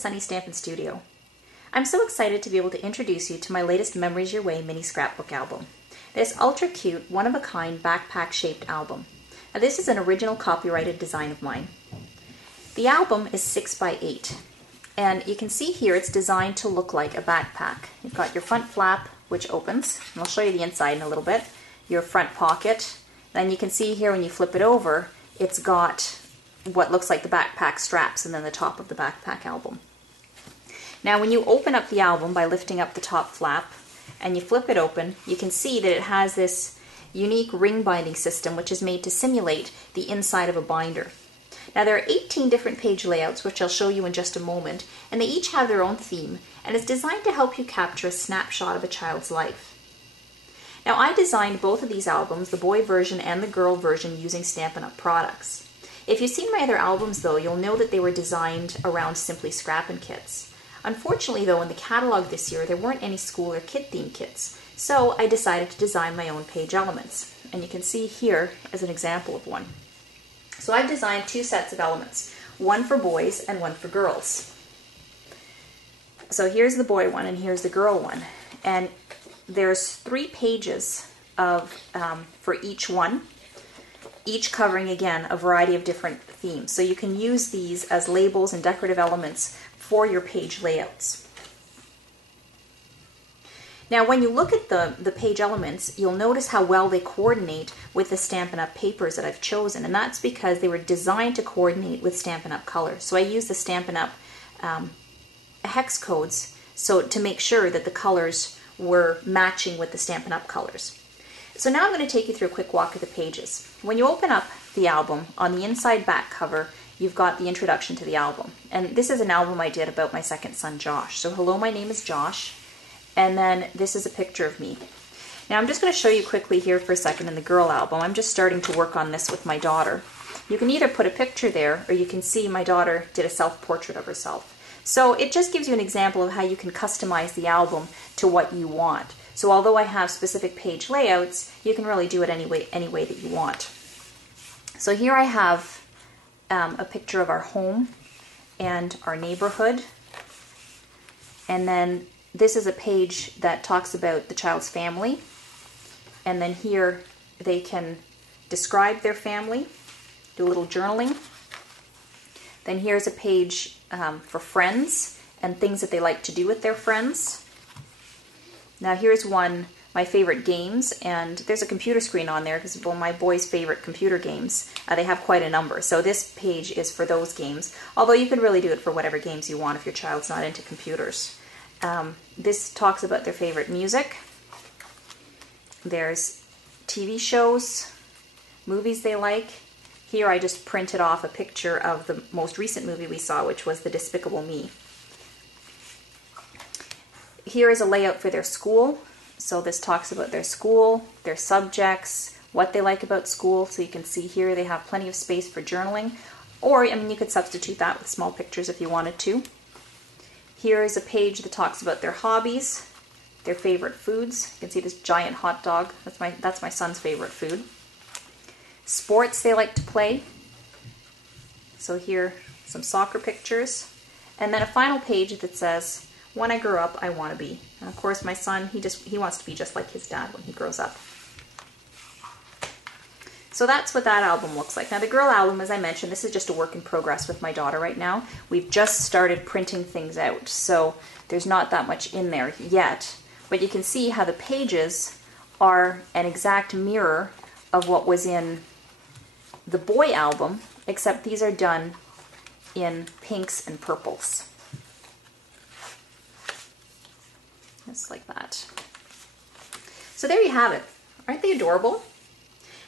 Sunny Stampin' Studio. I'm so excited to be able to introduce you to my latest Memories Your Way mini scrapbook album. This ultra cute, one-of-a-kind backpack shaped album. Now this is an original copyrighted design of mine. The album is 6 by 8 and you can see here it's designed to look like a backpack. You've got your front flap which opens, and I'll show you the inside in a little bit, your front pocket, then you can see here when you flip it over it's got what looks like the backpack straps and then the top of the backpack album. Now when you open up the album by lifting up the top flap and you flip it open, you can see that it has this unique ring binding system which is made to simulate the inside of a binder. Now there are 18 different page layouts which I'll show you in just a moment, and they each have their own theme and it's designed to help you capture a snapshot of a child's life. Now I designed both of these albums, the boy version and the girl version, using Stampin' Up! Products. If you've seen my other albums though, you'll know that they were designed around simply scrappin' kits. Unfortunately though, in the catalog this year there weren't any school or kid themed kits, so I decided to design my own page elements. And you can see here as an example of one. So I've designed two sets of elements, one for boys and one for girls. So here's the boy one and here's the girl one. And there's 3 pages of for each one, each covering again a variety of different themes. So you can use these as labels and decorative elements for your page layouts. Now when you look at the page elements, you'll notice how well they coordinate with the Stampin' Up! Papers that I've chosen, and that's because they were designed to coordinate with Stampin' Up! Colors. So I use the Stampin' Up! Hex codes so to make sure that the colors were matching with the Stampin' Up! Colors. So now I'm going to take you through a quick walk of the pages. When you open up the album, on the inside back cover, you've got the introduction to the album. And this is an album I did about my second son, Josh. So hello, my name is Josh. And then this is a picture of me. Now I'm just going to show you quickly here for a second in the girl album. I'm just starting to work on this with my daughter. You can either put a picture there, or you can see my daughter did a self-portrait of herself. So it just gives you an example of how you can customize the album to what you want. So although I have specific page layouts, you can really do it any way that you want. So here I have a picture of our home and our neighborhood. And then this is a page that talks about the child's family. And then here they can describe their family, do a little journaling. Then here's a page for friends and things that they like to do with their friends. Now here's one, my favorite games, and there's a computer screen on there because one of my boys' favorite computer games. They have quite a number, so this page is for those games, although you can really do it for whatever games you want if your child's not into computers. This talks about their favorite music. There's TV shows, movies they like. Here I just printed off a picture of the most recent movie we saw, which was The Despicable Me. Here is a layout for their school. So this talks about their school, their subjects, what they like about school. So you can see here they have plenty of space for journaling. Or, I mean, you could substitute that with small pictures if you wanted to. Here is a page that talks about their hobbies, their favorite foods. You can see this giant hot dog. That's my son's favorite food. Sports they like to play. So here, some soccer pictures. And then a final page that says, when I grow up, I want to be. And of course, my son, he wants to be just like his dad when he grows up. So that's what that album looks like. Now the girl album, as I mentioned, this is just a work in progress with my daughter right now. We've just started printing things out, so there's not that much in there yet. But you can see how the pages are an exact mirror of what was in the boy album, except these are done in pinks and purples. Just like that. So there you have it. Aren't they adorable?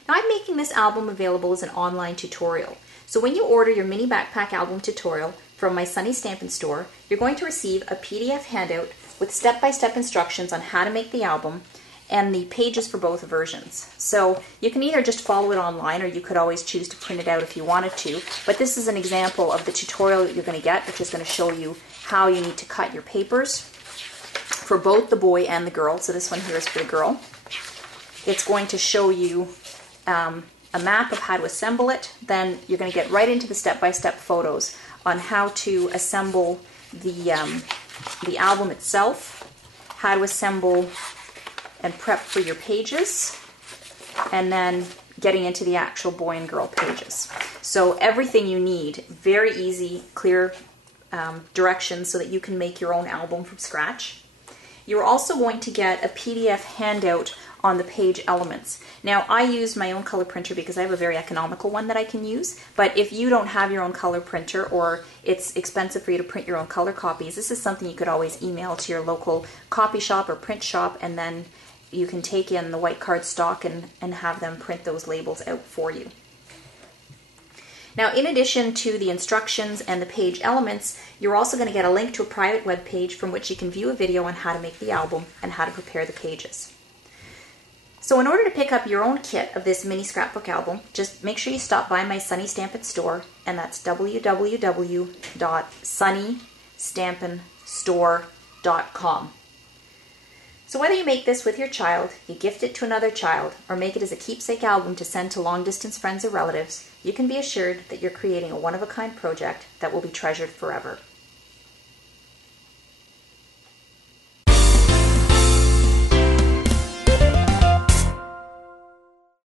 Now I'm making this album available as an online tutorial. So when you order your mini backpack album tutorial from my Sunny Stampin' store, you're going to receive a PDF handout with step-by-step instructions on how to make the album and the pages for both versions. So you can either just follow it online or you could always choose to print it out if you wanted to. But this is an example of the tutorial that you're going to get, which is going to show you how you need to cut your papers for both the boy and the girl. So this one here is for the girl. It's going to show you a map of how to assemble it. Then you're going to get right into the step-by-step photos on how to assemble the album itself, how to assemble and prep for your pages, and then getting into the actual boy and girl pages. So everything you need, very easy, clear directions so that you can make your own album from scratch. You're also going to get a PDF handout on the page elements. Now, I use my own color printer because I have a very economical one that I can use, but if you don't have your own color printer or it's expensive for you to print your own color copies, this is something you could always email to your local copy shop or print shop, and then you can take in the white card stock and have them print those labels out for you. Now, in addition to the instructions and the page elements, you're also going to get a link to a private web page from which you can view a video on how to make the album and how to prepare the pages. So in order to pick up your own kit of this mini scrapbook album, just make sure you stop by my Sunny Stampin' store, and that's www.sunnystampinstore.com. So whether you make this with your child, you gift it to another child, or make it as a keepsake album to send to long-distance friends or relatives, you can be assured that you're creating a one-of-a-kind project that will be treasured forever.